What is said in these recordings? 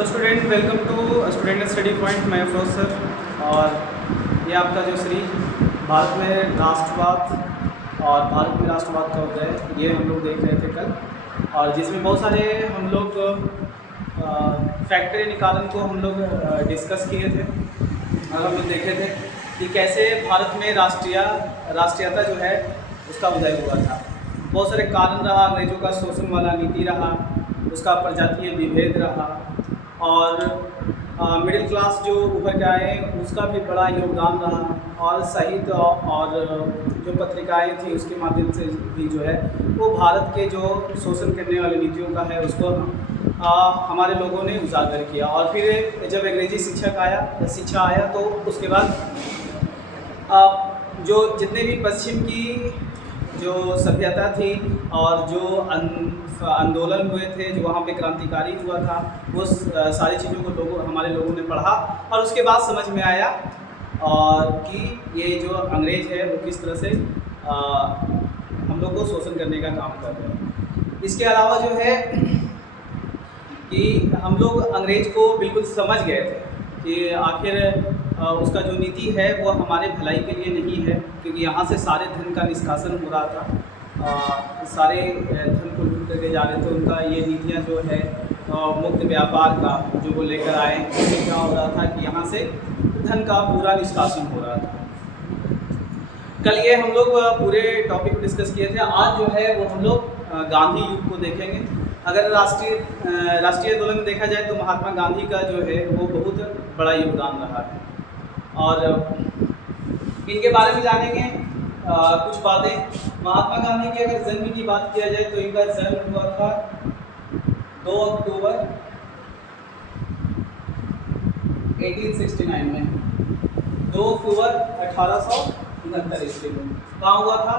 Hello student, welcome to student study point. मैं Afroz sir. और ये आपका जो श्री भारत में राष्ट्रवाद और भारत में राष्ट्रवाद का उदय, ये हम लोग देख रहे थे कल, और जिसमें बहुत सारे हम लोग फैक्टर निकालन को हम लोग डिस्कस किए थे। और हम लोग देखे थे कि कैसे भारत में राष्ट्रीयता जो है उसका उदय हुआ था। बहुत सारे कारण रहा, अंग्रेजों का शोषण वाला नीति रहा, उसका प्रजातीय विभेद रहा, और मिडिल क्लास जो उभर के आए उसका भी बड़ा योगदान रहा, और साहित्य और जो पत्रिकाएं थी उसके माध्यम से भी जो है वो भारत के जो शोषण करने वाली नीतियों का है उसको हमारे लोगों ने उजागर किया। और फिर जब अंग्रेजी शिक्षा आया तो उसके बाद जो जितने भी पश्चिम की जो सभ्यता थी और जो आंदोलन हुए थे, जो वहाँ पे क्रांतिकारी हुआ था, वो सारी चीज़ों को हमारे लोगों ने पढ़ा, और उसके बाद समझ में आया और कि ये जो अंग्रेज है वो किस तरह से हम लोग को शोषण करने का काम कर रहे हैं। इसके अलावा जो है कि हम लोग अंग्रेज को बिल्कुल समझ गए थे कि आखिर उसका जो नीति है वो हमारे भलाई के लिए नहीं है, क्योंकि यहाँ से सारे धन का निष्कासन हो रहा था, सारे धन को लूट करके जा रहे थे। उनका ये नीतियाँ जो है मुक्त व्यापार का जो वो लेकर आए, उससे क्या हो रहा था कि यहाँ से धन का पूरा निष्कासन हो रहा था। कल ये हम लोग पूरे टॉपिक को डिस्कस किए थे। आज जो है वो हम लोग गांधी युग को देखेंगे। अगर राष्ट्रीय आंदोलन में देखा जाए तो महात्मा गांधी का जो है वो बहुत बड़ा योगदान रहा है, और इनके बारे में जानेंगे कुछ बातें। महात्मा गांधी की अगर जन्म की बात किया जाए तो इनका जन्म हुआ था 2 अक्टूबर 1869 में, 2 अक्टूबर 1869 ईस्वी में। कहाँ हुआ था?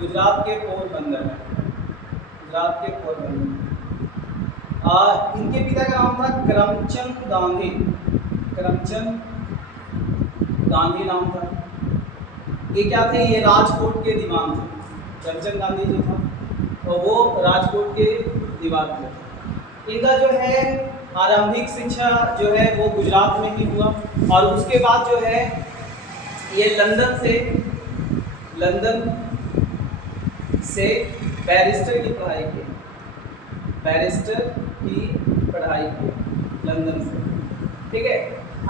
गुजरात के पोरबंदर में। इनके पिता का नाम था करमचंद गांधी नाम था। ये क्या थे? ये राजकोट के दीवान थे। करमचंद गांधी जो था तो वो राजकोट के दीवान थे। इनका जो है आरंभिक शिक्षा जो है वो गुजरात में ही हुआ, और उसके बाद जो है ये लंदन से बैरिस्टर की पढ़ाई की लंदन से। ठीक है।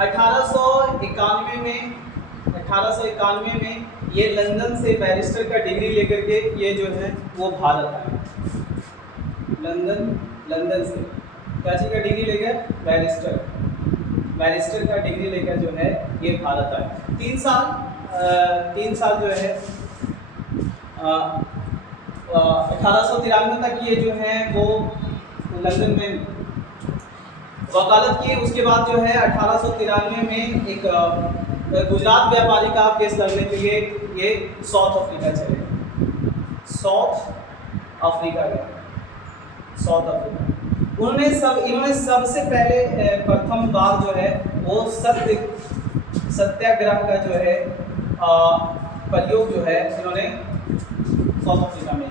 1891 में ये लंदन से बैरिस्टर का डिग्री लेकर के ये जो है वो भारत आए। लंदन से क्या चीज़ का डिग्री लेकर? बैरिस्टर का डिग्री लेकर जो है ये भारत आए। 3 साल जो है 1893 तक ये जो है वो लंदन में वकालत की। उसके बाद जो है 1893 में एक गुजरात व्यापारी का केस लड़ने के लिए ये साउथ अफ्रीका चले गए। साउथ अफ्रीका इन्होंने सबसे पहले प्रथम बार जो है वो सत्याग्रह का जो है प्रयोग जो है इन्होंने साउथ अफ्रीका में।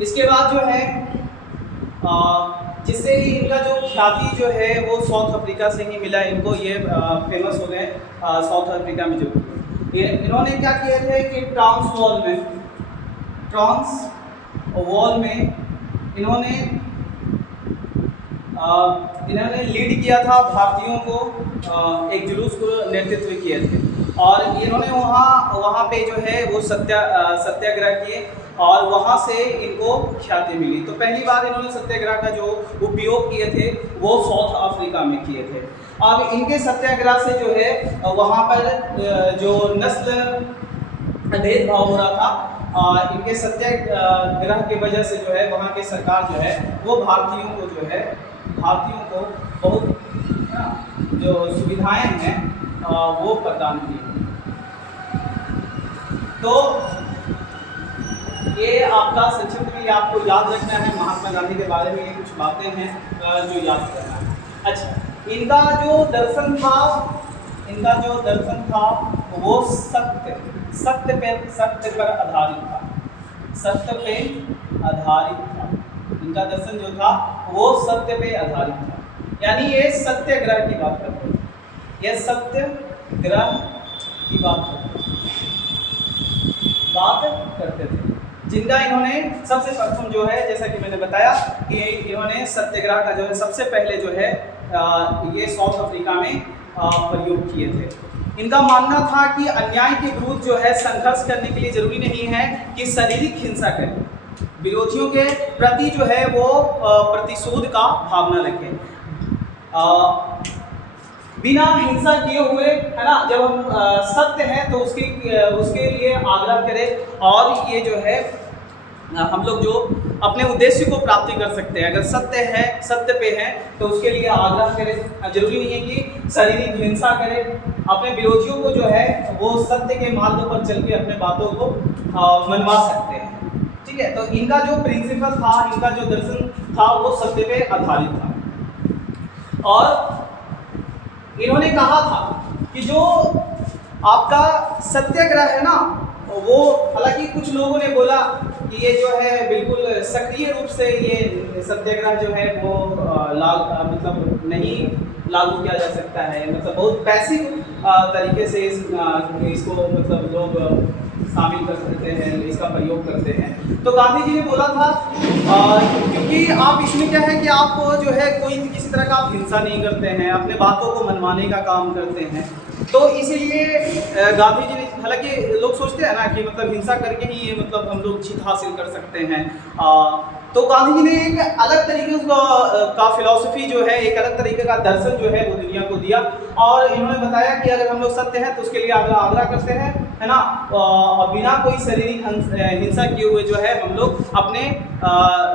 इसके बाद जो है जिससे ही इनका जो ख्याति जो है वो साउथ अफ्रीका से ही मिला इनको। ये फेमस हो गए साउथ अफ्रीका में। जो ये इन्होंने क्या किए थे कि ट्रांसवाल में इन्होंने लीड किया था भारतीयों को, एक जुलूस को नेतृत्व किए थे, और इन्होंने वहाँ पे जो है वो सत्याग्रह किए, और वहाँ से इनको ख्याति मिली। तो पहली बार इन्होंने सत्याग्रह का जो उपयोग किए थे वो साउथ अफ्रीका में किए थे। अब इनके सत्याग्रह से जो है वहाँ पर जो नस्ल भेदभाव हो रहा था, इनके सत्याग्रह की वजह से जो है वहाँ की सरकार जो है वो भारतीयों को बहुत जो सुविधाएं हैं वो प्रदान की। तो ये आपका संक्षिप्त में आपको याद रखना है। महात्मा गांधी के बारे में ये कुछ बातें हैं जो याद करना है। अच्छा, इनका जो दर्शन था वो सत्य पर आधारित था। इनका दर्शन जो था वो सत्य पे आधारित था। यानी ये सत्याग्रह की बात करते हैं, ये सत्याग्रह की बात करते थे, जिनका इन्होंने सबसे प्रथम जो है, जैसा कि मैंने बताया कि इन्होंने सत्याग्रह का जो है सबसे पहले जो है ये साउथ अफ्रीका में प्रयोग किए थे। इनका मानना था कि अन्याय के विरुद्ध जो है संघर्ष करने के लिए जरूरी नहीं है कि शारीरिक हिंसा करें, विरोधियों के प्रति जो है वो प्रतिशोध का भावना रखें, बिना हिंसा किए हुए, है ना, जब हम सत्य है तो उसके लिए आग्रह करें, और ये जो है हम लोग जो अपने उद्देश्य को प्राप्ति कर सकते हैं, अगर सत्य है, सत्य पे है तो उसके लिए आग्रह करें। जरूरी नहीं है कि शारीरिक हिंसा करें, अपने विरोधियों को जो है वो सत्य के मार्ग पर चल के अपने बातों को मनवा सकते हैं। ठीक है, तो इनका जो प्रिंसिपल था, इनका जो दर्शन था वो सत्य पे आधारित था। और इन्होंने कहा था कि जो आपका सत्याग्रह है ना, वो हालांकि कुछ लोगों ने बोला कि ये जो है बिल्कुल सक्रिय रूप से ये सत्याग्रह जो है वो मतलब नहीं लागू किया जा सकता है, मतलब बहुत पैसिव तरीके से इसको मतलब लोग शामिल कर सकते हैं, इसका प्रयोग करते हैं। तो गांधी जी ने बोला था क्योंकि आप इसमें क्या है कि आप जो है कोई किसी तरह का आप हिंसा नहीं करते हैं, अपने बातों को मनवाने का काम करते हैं, तो इसीलिए गांधी जी ने, हालांकि लोग सोचते हैं ना कि मतलब हिंसा करके ही ये मतलब हम लोग जीत हासिल कर सकते हैं, तो गांधी जी ने एक अलग तरीके का फिलॉसफी जो है, एक अलग तरीके का दर्शन जो है वो दुनिया को दिया, और इन्होंने बताया कि अगर हम लोग सत्य हैं तो उसके लिए आग्रह करते हैं, है ना, बिना कोई शारीरिक हिंसा किए हुए जो है हम लोग अपने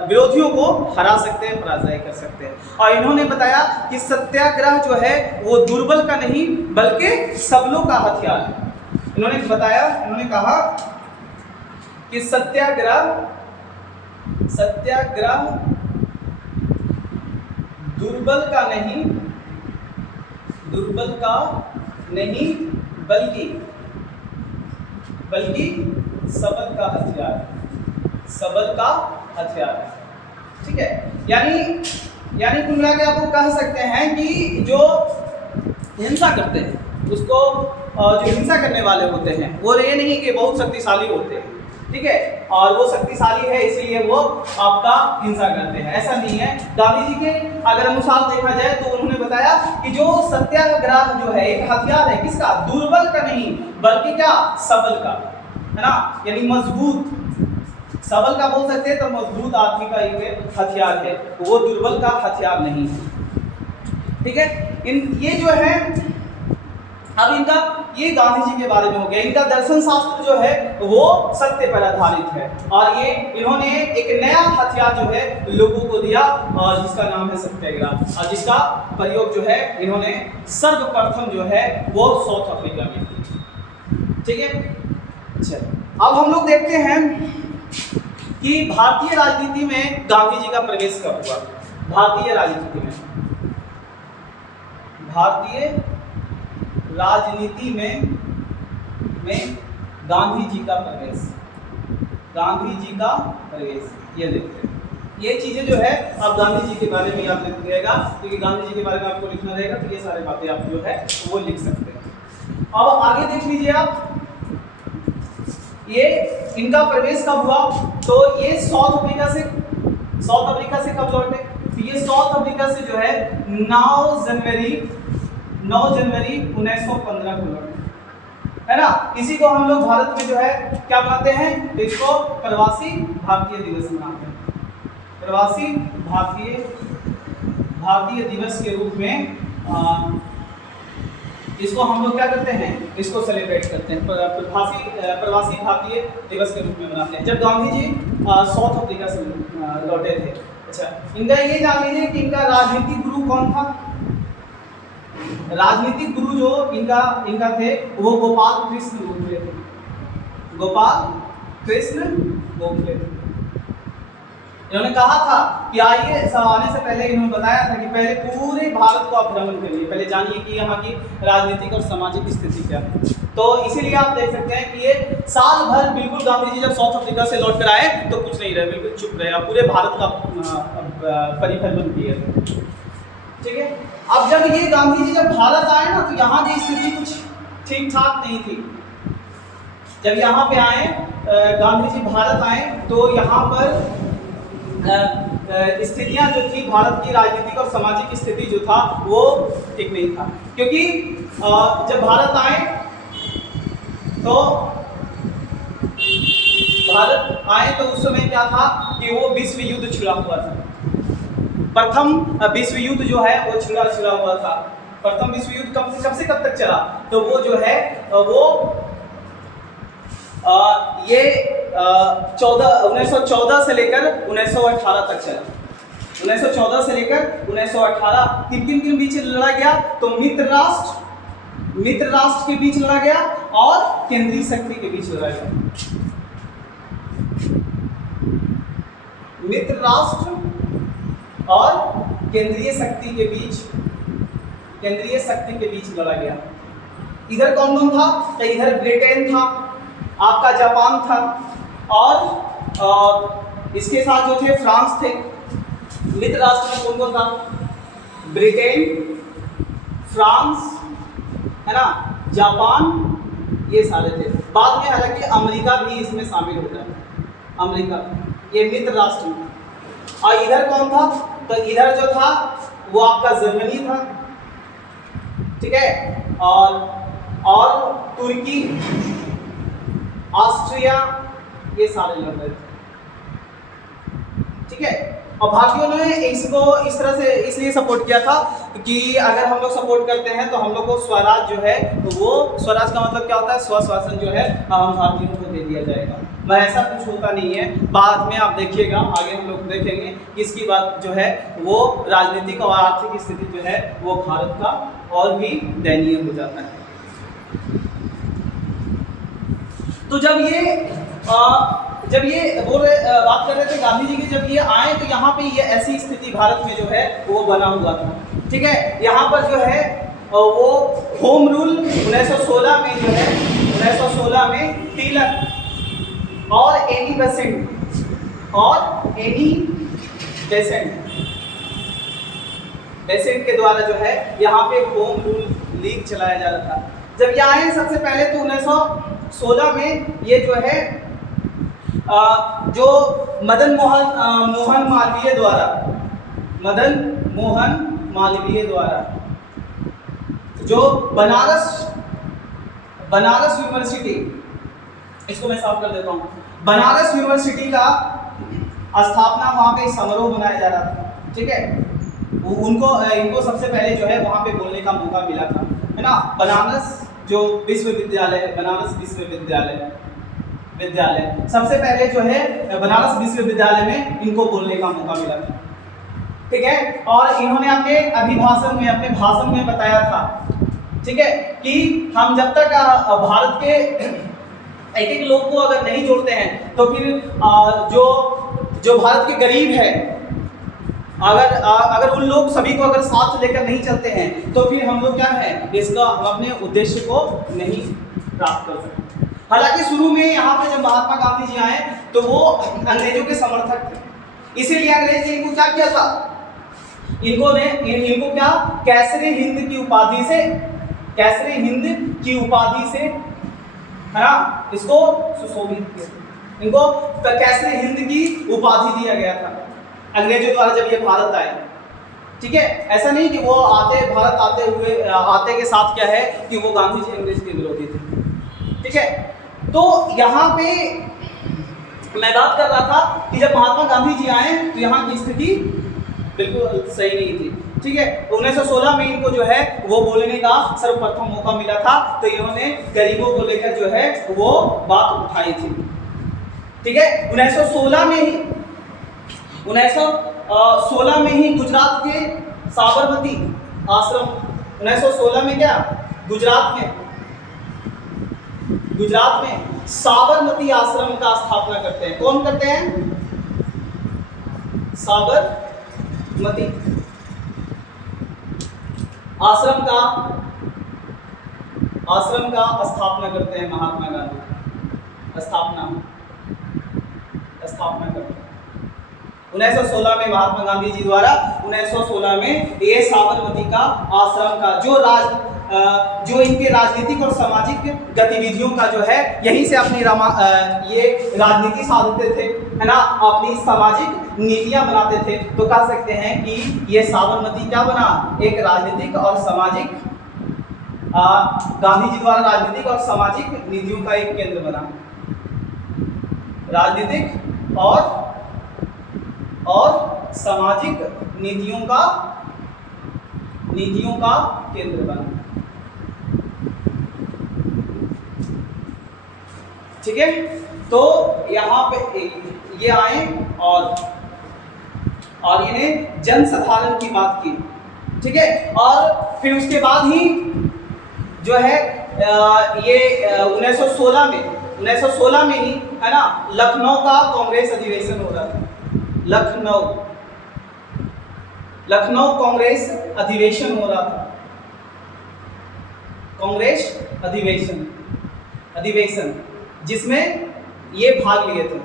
विरोधियों को हरा सकते हैं, पराजय कर सकते हैं। और इन्होंने बताया कि सत्याग्रह जो है वो दुर्बल का नहीं बल्कि सबलों का हथियार है। इन्होंने बताया, इन्होंने कहा कि सत्याग्रह दुर्बल का नहीं बल्कि सबल का हथियार है। ठीक है, यानी कुल मिला के आपको कह सकते हैं कि जो हिंसा करते हैं उसको, जो हिंसा करने वाले होते हैं वो ये नहीं कि बहुत शक्तिशाली होते हैं, ठीक है, और वो शक्तिशाली है इसलिए वो आपका हिंसा करते हैं, ऐसा नहीं है। गांधी जी के अगर अनुसार देखा जाए तो उन्होंने बताया कि जो सत्याग्रह जो है एक हथियार है, किसका? दुर्बल का नहीं बल्कि क्या? सबल का, है ना, यानी मजबूत। सबल का बोल सकते हैं तो मजबूत आदमी का एक हथियार है, वो दुर्बल का हथियार नहीं है। ठीक है, ये जो है अब इनका, ये गांधी जी के बारे में हो गया। इनका दर्शन शास्त्र जो है वो सत्य पर आधारित है, और ये इन्होंने एक नया हथियार जो है लोगों को दिया, और जिसका नाम है सत्याग्रह, और जिसका प्रयोग जो है इन्होंने सर्वप्रथम जो है वो साउथ अफ्रीका में किया। ठीक है, अच्छा, अब हम लोग देखते हैं कि भारतीय राजनीति में गांधी जी का प्रवेश कब हुआ। भारतीय राजनीति में गांधी जी का प्रवेश, ये देखते हैं। ये चीजें जो है आप गांधी जी के बारे में याद रखिएगा, क्योंकि गांधी जी के बारे में आपको लिखना रहेगा, तो ये सारे बातें आप जो है वो लिख सकते हैं। अब आगे देख लीजिए आप, ये इनका प्रवेश कब हुआ, तो ये साउथ अफ्रीका से कब लौटे, तो ये साउथ अफ्रीका से जो है 9 जनवरी 1915 को लौटे, है ना। इसी को हम लोग भारत में जो है क्या मनाते हैं, तो इसको प्रवासी भारतीय दिवस मनाते हैं। प्रवासी भारतीय दिवस के रूप में इसको हम लोग क्या करते हैं, इसको सेलिब्रेट करते हैं, प्रवासी भारतीय दिवस के रूप में मनाते हैं, जब गांधी जी साउथ अफ्रीका से लौटे थे। अच्छा, इनका ये जान लीजिए कि इनका राजनीतिक गुरु कौन था। राजनीतिक गुरु जो इनका थे वो गोपाल कृष्ण गोखले थे। गोपाल कृष्ण गोखले। इन्होंने कहा था कि आइए, आने से पहले इन्होंने बताया था कि पहले पूरे भारत को आप भ्रमण करिए, पहले जानिए कि यहाँ की राजनीतिक और सामाजिक स्थिति क्या है। तो इसीलिए आप देख सकते हैं कि ये साल भर बिल्कुल गांधी जी जब साउथ अफ्रीका से लौट कर आए तो कुछ नहीं रहे, बिल्कुल चुप रहे, पूरे भारत का परिभ्रमण किए थे। ठीक है। अब जब ये गांधी जी जब भारत आए ना, तो यहाँ की स्थिति कुछ ठीक ठाक नहीं थी। जब यहाँ पे आए गांधी जी भारत आए, तो यहाँ पर स्थितियां जो थी, भारत की राजनीतिक और सामाजिक स्थिति जो था वो ठीक नहीं था। क्योंकि जब भारत आए तो उस समय क्या था कि वो विश्व युद्ध छिड़ा हुआ था। प्रथम विश्व युद्ध जो है वो छिड़ा हुआ था। प्रथम विश्व युद्ध कब से कब तक चला, तो वो जो है वो ये 1914 से लेकर 1918 तक चला। 1914 से लेकर 1918 किन के बीच लड़ा गया, तो मित्र राष्ट्र के बीच लड़ा गया और केंद्रीय शक्ति के बीच लड़ा गया। मित्र राष्ट्र और केंद्रीय शक्ति के बीच लड़ा गया। इधर कौन था, तो इधर ब्रिटेन था, आपका जापान था, और इसके साथ जो थे फ्रांस थे। मित्र राष्ट्र में कौन था, ब्रिटेन, फ्रांस, है ना, जापान, ये सारे थे। बाद में हालांकि अमेरिका भी इसमें शामिल होता है। अमेरिका ये मित्र राष्ट्र में। और इधर कौन था, तो इधर जो था वो आपका जर्मनी था, ठीक है, और तुर्की, ऑस्ट्रिया, ये सारे लड़ रहे थे, ठीक है। और भारतीयों ने इसको इस तरह से इसलिए सपोर्ट किया था कि अगर हम लोग सपोर्ट करते हैं तो हम लोग को स्वराज जो है, तो वो स्वराज का मतलब क्या होता है, स्वशासन जो है हम भारतीयों को दे दिया जाएगा। मैं ऐसा कुछ होता नहीं है। बाद में आप देखिएगा, आगे हम लोग देखेंगे कि इसकी बात जो है वो राजनीतिक और आर्थिक स्थिति जो है वो भारत का और भी दयनीय हो जाता है। तो जब ये बात कर रहे थे गांधी जी की, जब ये आए तो यहाँ पे ये ऐसी स्थिति भारत में जो है वो बना हुआ था, ठीक है। यहाँ पर जो है वो होम रूल 1916 में जो है 1916 में तिलक और एनी बेसेंट के द्वारा जो है यहाँ पे होम रूल लीग चलाया जा रहा था। जब ये आए सबसे पहले तो 1916 में ये जो है जो मदन मोहन मालवीय द्वारा जो बनारस यूनिवर्सिटी, इसको मैं साफ कर देता हूँ, बनारस यूनिवर्सिटी का स्थापना वहाँ पे समारोह बनाया जा रहा था, ठीक है। इनको सबसे पहले जो है वहाँ पे बोलने का मौका मिला था, है ना। बनारस जो विश्वविद्यालय है, बनारस विश्वविद्यालय सबसे पहले जो है बनारस विश्वविद्यालय में इनको बोलने का मौका मिला था, ठीक है। और इन्होंने अपने भाषण में बताया था, ठीक है, कि हम जब तक भारत के एक लोग को अगर नहीं जोड़ते हैं तो फिर जो भारत के गरीब है, अगर उन लोग सभी को अगर साथ लेकर नहीं चलते हैं तो फिर हम लोग क्या है, इसका हम अपने उद्देश्य को नहीं प्राप्त कर सकते। हालांकि शुरू में यहाँ पे जब महात्मा गांधी जी आए तो वो अंग्रेजों के समर्थक थे, इसीलिए अंग्रेज ने इनको क्या किया था, इनको क्या कैसरे हिंद की उपाधि से है ना, इसको सुशोभित किया। इनको कैसरे हिंद की उपाधि दिया गया था अंग्रेजों द्वारा जब ये भारत आए, ठीक है। ऐसा नहीं कि वो भारत आते के साथ क्या है कि वो गांधी जी अंग्रेज के विरोधी थे, ठीक है। तो यहाँ पे मैं बात कर रहा था कि जब महात्मा गांधी जी आए तो यहाँ की स्थिति बिल्कुल सही नहीं थी, ठीक है। 1916 में इनको जो है वो बोलने का सर्वप्रथम मौका मिला था, तो इन्होंने गरीबों को लेकर जो है वो बात उठाई थी, ठीक है। 1916 में ही गुजरात के साबरमती आश्रम, 1916 में क्या गुजरात में साबरमती आश्रम का स्थापना करते हैं। कौन करते हैं? साबरमती आश्रम का स्थापना करते हैं महात्मा गांधी। स्थापना करते हैं 1916 में महात्मा गांधी जी द्वारा 1916 में ये साबरमती का आश्रम का जो इनके राजनीतिक और सामाजिक गतिविधियों का जो है यहीं से अपनी ये राजनीति साधते थे, है ना, अपनी सामाजिक नीतियां बनाते थे। तो कह सकते हैं कि ये साबरमती क्या बना, एक राजनीतिक और सामाजिक गांधी जी द्वारा राजनीतिक और सामाजिक नीतियों का एक केंद्र बना, राजनीतिक और सामाजिक नीतियों का केंद्र बना। ठीक है, तो यहाँ पे ये आए और इन्हें जनसाधारण की बात की। ठीक है, और फिर उसके बाद ही जो है ये 1916 में ही, है ना, लखनऊ का कांग्रेस अधिवेशन हो रहा था। लखनऊ कांग्रेस अधिवेशन हो रहा था, कांग्रेस अधिवेशन जिसमें ये भाग लिए थे।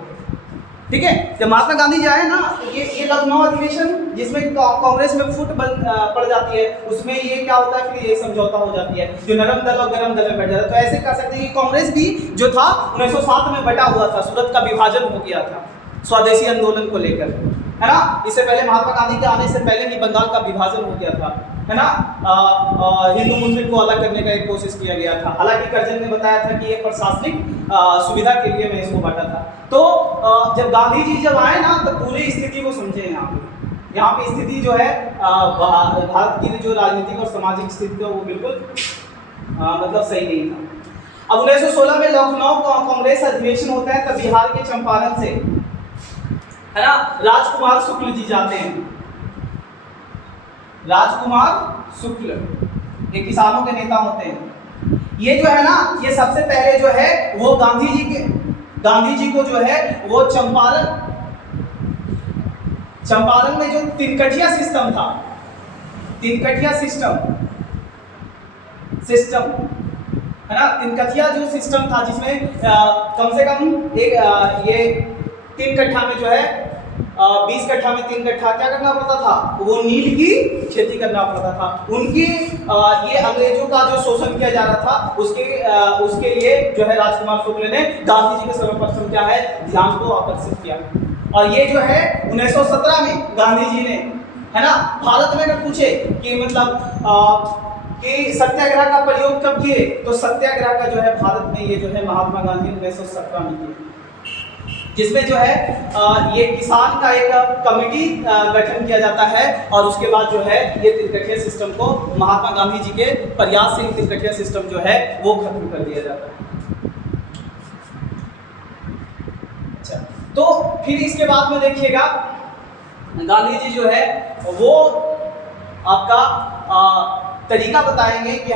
ठीक है, जब महात्मा गांधी जी आए ना, ये लखनऊ अधिवेशन जिसमें कांग्रेस में फुट पड़ जाती है, उसमें ये क्या होता है, फिर ये समझौता हो जाती है, जो नरम दल और गरम दल में बैठ जाता है। तो ऐसे कह सकते हैं कि कांग्रेस भी जो था 1907 में बटा हुआ था, सूरत का विभाजन हो गया था स्वदेशी आंदोलन को लेकर, है ना। इससे पहले महात्मा गांधी के आने से पहले ही बंगाल का विभाजन हो गया था, है ना। हिंदू मुस्लिम को अलग करने का एक कोशिश किया गया था। हालांकि कर्जन ने बताया था कि ये प्रशासनिक सुविधा के लिए मैं इसको बांटा था। तो जब गांधी जी जब आए ना, तो पूरी स्थिति को समझे। यहाँ पे स्थिति जो है भारत की जो राजनीतिक और सामाजिक स्थिति है वो बिल्कुल मतलब सही नहीं था। अब 1916 में लखनऊ कांग्रेस अधिवेशन होता है, तब बिहार के चंपारण से, है ना, राजकुमार शुक्ल जी जाते हैं। राजकुमार शुक्ल ये किसानों के नेता होते हैं। ये जो है ना, ये सबसे पहले जो है वो गांधी जी को जो है वो चंपारण में जो तिनकठिया सिस्टम था, तिनकठिया सिस्टम, है ना, तिनकठिया जो सिस्टम था जिसमें कम से कम एक ये 3 कट्ठा में जो है 20 कट्ठा में 3 कट्ठा क्या करना पड़ता था, वो नील की खेती करना पड़ता था। उनकी ये अंग्रेजों का जो शोषण किया जा रहा था, उसके लिए जो है राजकुमार शुक्ल ने गांधी जी के सर्वप्रथम क्या है ध्यान को आकर्षित किया। और ये जो है 1917 में गांधी जी ने, है ना, भारत में अगर पूछे कि मतलब कि सत्याग्रह का प्रयोग कब किए, तो सत्याग्रह का जो है भारत में ये जो है महात्मा गांधी 1917 में किए, जिसमें जो है ये किसान का एक कमेटी गठन किया जाता है। और उसके बाद जो है ये तिनकठिया सिस्टम को महात्मा गांधी जी के प्रयास से तिनकठिया सिस्टम जो है वो खत्म कर दिया जाता है। अच्छा, तो फिर इसके बाद में देखिएगा गांधी जी जो है वो आपका तरीका बताएंगे कि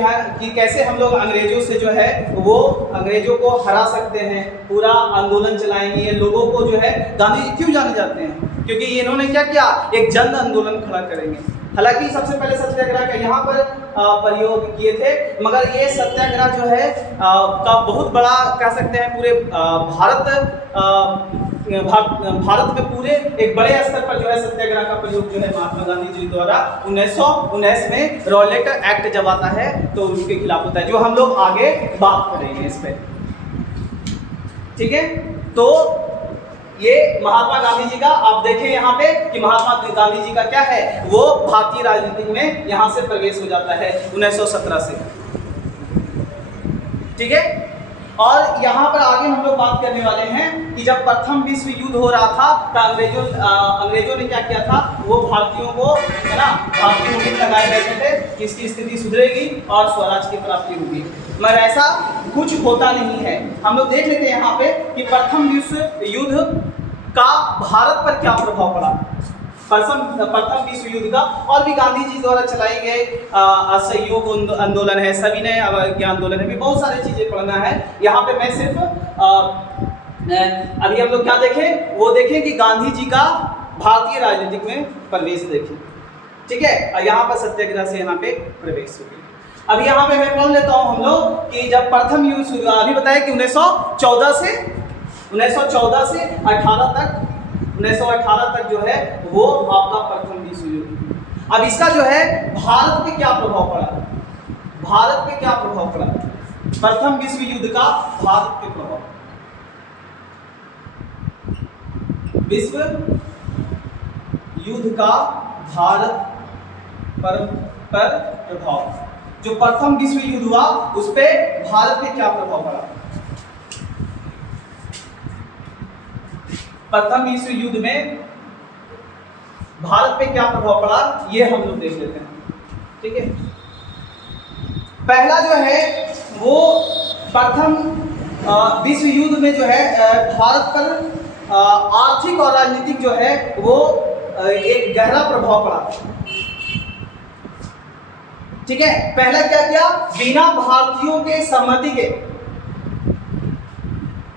कैसे हम लोग अंग्रेजों से जो है वो अंग्रेजों को हरा सकते हैं, पूरा आंदोलन चलाएंगे। लोगों को जो है गांधी जी क्यों जाने जाते हैं, क्योंकि इन्होंने क्या किया, एक जन आंदोलन खड़ा करेंगे। हालांकि सबसे पहले सत्याग्रह का यहाँ पर प्रयोग किए थे, मगर ये सत्याग्रह जो है का बहुत बड़ा कह सकते हैं पूरे भारत में पूरे एक बड़े स्तर पर जो है सत्याग्रह का प्रयोग जो है महात्मा गांधी जी द्वारा 1919 में रॉलेट एक्ट जब आता है तो उसके खिलाफ होता है, जो हम लोग आगे बात करेंगे इस पे। ठीक है, तो ये महात्मा गांधी जी का आप देखें यहाँ पे कि महात्मा गांधी जी का क्या है, वो भारतीय राजनीति में यहाँ से प्रवेश हो जाता है 1917 से। ठीक है, और यहाँ पर आगे हम लोग बात करने वाले हैं कि जब प्रथम विश्व युद्ध हो रहा था तो अंग्रेजों ने क्या किया था, वो भारतीयों को, है ना, भारतीय उम्मीद लगाए बैठे थे कि इसकी स्थिति सुधरेगी और स्वराज की प्राप्ति होगी, मगर ऐसा कुछ होता नहीं है। हम लोग देख लेते हैं यहाँ पे कि प्रथम विश्व युद्ध का भारत पर क्या प्रभाव पड़ा। प्रथम विश्व युद्ध का और भी गांधी जी द्वारा चलाए गए असहयोग आंदोलन है, सविनय अवज्ञा आंदोलन है, भी बहुत सारी चीजें पढ़ना है। यहाँ पे मैं सिर्फ अभी हम लोग क्या देखें, वो देखें कि गांधी जी का भारतीय राजनीतिक में प्रवेश देखें। ठीक है, और यहाँ पर सत्याग्रह से यहाँ पे प्रवेश हो गया। अभी यहाँ पे मैं पढ़ लेता हूँ हम लोग कि जब प्रथम युद्ध शुरू, अभी बताया कि 1914 से 18 तक 1918 तक जो है वो आपका प्रथम विश्व युद्ध। अब इसका जो है भारत पे क्या प्रभाव पड़ा, भारत पे क्या प्रभाव पड़ा, प्रथम विश्व युद्ध का भारत पे प्रभाव, विश्व युद्ध का भारत पर प्रभाव, जो प्रथम विश्व युद्ध हुआ उस पे भारत पे क्या प्रभाव पड़ा। प्रथम विश्व युद्ध में भारत पे क्या प्रभाव पड़ा ये हम लोग देख लेते हैं, ठीक है। पहला जो है वो प्रथम विश्व युद्ध में जो है भारत पर आर्थिक और राजनीतिक जो है वो एक गहरा प्रभाव पड़ा, ठीक है। पहला क्या किया, बिना भारतीयों के सहमति के,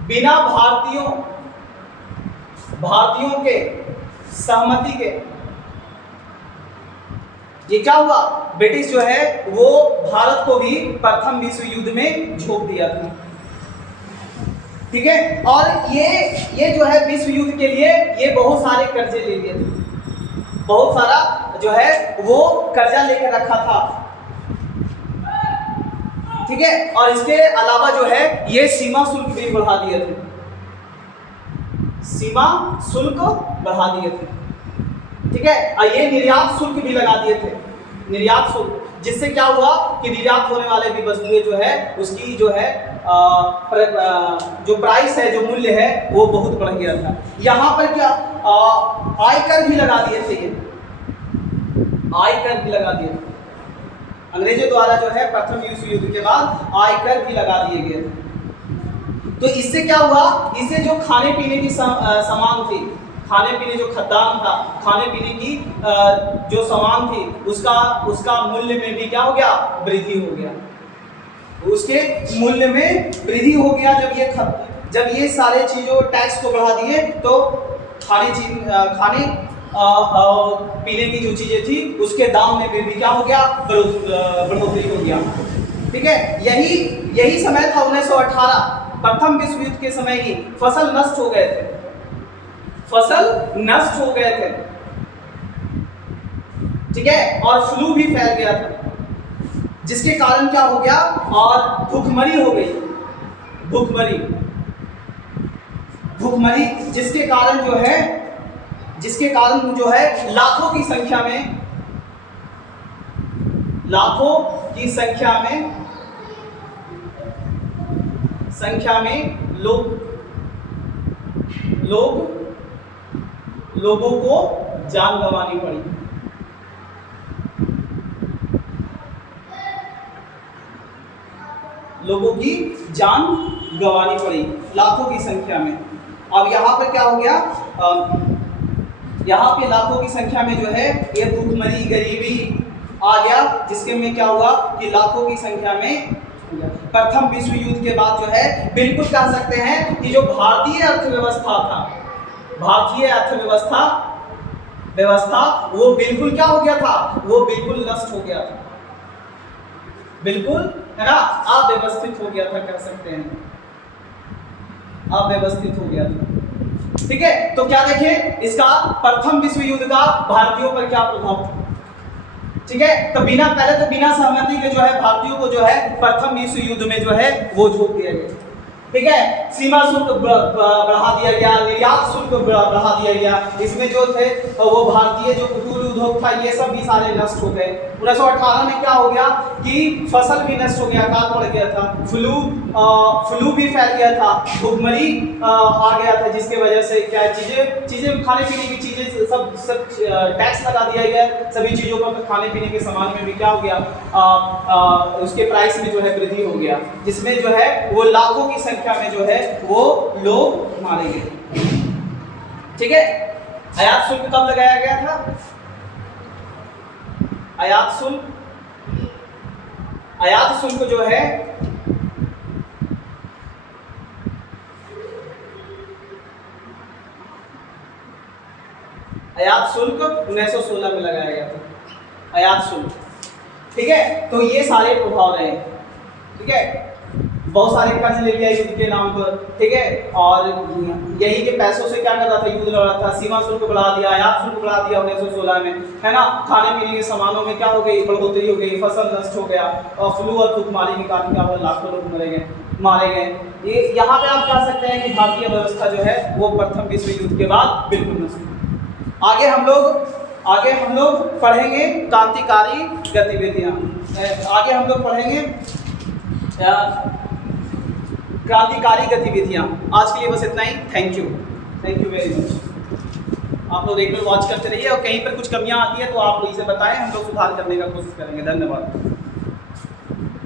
बिना भारतीयों के सहमति के ये क्या हुआ, ब्रिटिश जो है वो भारत को भी प्रथम विश्व युद्ध में झोंक दिया था, ठीक है। और ये जो है विश्व युद्ध के लिए ये बहुत सारे कर्जे ले लिए थे, बहुत सारा जो है वो कर्जा लेकर रखा था, ठीक है। और इसके अलावा जो है ये सीमा शुल्क भी बढ़ा दिए थे, सीमा शुल्क बढ़ा दिए थे, ठीक है। और ये निर्यात शुल्क भी लगा दिए थे, निर्यात शुल्क, जिससे क्या हुआ कि निर्यात होने वाले भी वस्तुएं जो है उसकी जो है जो प्राइस है, जो मूल्य है वो बहुत बढ़ गया था। यहाँ पर क्या आयकर भी लगा दिए थे, ये आयकर भी लगा दिए थे, अंग्रेजों द्वारा जो है प्रथम विश्व युद्ध के बाद आयकर भी लगा दिए गए थे। तो इससे क्या हुआ, इससे जो खाने पीने की सामान थी, खाने पीने जो खाद्यान्न था, खाने पीने की जो सामान थी उसका मूल्य में भी क्या हो गया, वृद्धि हो गया, उसके मूल्य में वृद्धि हो गया। जब ये सारे चीजों टैक्स को बढ़ा दिए तो खाने पीने की जो चीजें थी उसके दाम में भी क्या हो गया, बढ़ोतरी हो गया, ठीक है। यही समय था 1918 प्रथम विश्व युद्ध के समय ही फसल नष्ट हो गए थे, फसल नष्ट हो गए थे, ठीक है। और फ्लू भी फैल गया था, जिसके कारण क्या हो गया, और भूखमरी हो गई, भूखमरी जिसके कारण जो है लाखों की संख्या में लोगों को जान गंवानी पड़ी, लोगों की जान गंवानी पड़ी लाखों की संख्या में। अब यहाँ पर क्या हो गया, यहाँ पे लाखों की संख्या में जो है ये भूखमरी, गरीबी आ गया, जिसके में क्या हुआ कि लाखों की संख्या में प्रथम विश्व युद्ध के बाद जो है बिल्कुल कह सकते हैं कि जो भारतीय अर्थव्यवस्था था, भारतीय अर्थव्यवस्था वो बिल्कुल क्या हो गया था, वो बिल्कुल नष्ट हो गया था, बिल्कुल है ना, अव्यवस्थित हो गया था, कह सकते हैं अव्यवस्थित हो गया था, ठीक है। तो क्या देखें इसका प्रथम विश्व युद्ध का भारतीयों पर क्या प्रभाव था, ठीक है। तो पहले तो बिना सहमति के जो है भारतीयों को जो है प्रथम विश्व युद्ध में जो है वो झोंक दिया गया, ठीक है। सीमा शुल्क बढ़ा दिया गया, निर्यात शुल्क बढ़ा दिया गया, इसमें जो थे वो भारतीय जो कुटीर उद्योग था ये सब भी सारे नष्ट हो गए। 1918 में क्या हो गया कि फसल भी नष्ट हो गया, अकाल पड़ गया था, फ्लू भी फैल गया था, भूखमरी आ गया था, जिसके वजह से क्या चीजें खाने पीने की चीजें सब टैक्स लगा दिया गया, सभी चीजों पर खाने पीने के सामान में भी क्या हो गया, उसके प्राइस में जो है वृद्धि हो गया, जिसमें जो है वो लाखों की संख्या में जो है वो लोग मारे गए, ठीक है। आयात शुल्क कब लगाया गया था, आयात शुल्क जो है आयात शुल्क 1916 में लगाया गया था, आयात शुल्क, ठीक है। तो ये सारे प्रभाव रहे, ठीक है। बहुत सारे कर्ज ले लिया युद्ध के नाम पर, ठीक है। और यही के पैसों से क्या कर रहा था, युद्ध लड़ रहा था। सीमा शुल्क बढ़ा दिया, आयात शुल्क बढ़ा दिया 1916 में, है ना। खाने पीने के सामानों में क्या हो गई, बढ़ोतरी हो गई, फसल नष्ट हो गया, और फ्लू और भुखमरी के कारण क्या हुआ, लाखों लोग मारे गए। ये यहाँ पे आप कह सकते हैं कि भारतीय व्यवस्था जो है वो प्रथम विश्व युद्ध के बाद बिल्कुल नष्ट हुई। आगे हम लोग पढ़ेंगे क्रांतिकारी गतिविधियाँ, आगे हम लोग पढ़ेंगे क्रांतिकारी गतिविधियाँ। आज के लिए बस इतना ही। Thank you very much. आप लोग रेगुलर वॉच करते रहिए, और कहीं पर कुछ कमियाँ आती है तो आप इसे बताएं, हम लोग सुधार करने का कोशिश करेंगे। धन्यवाद।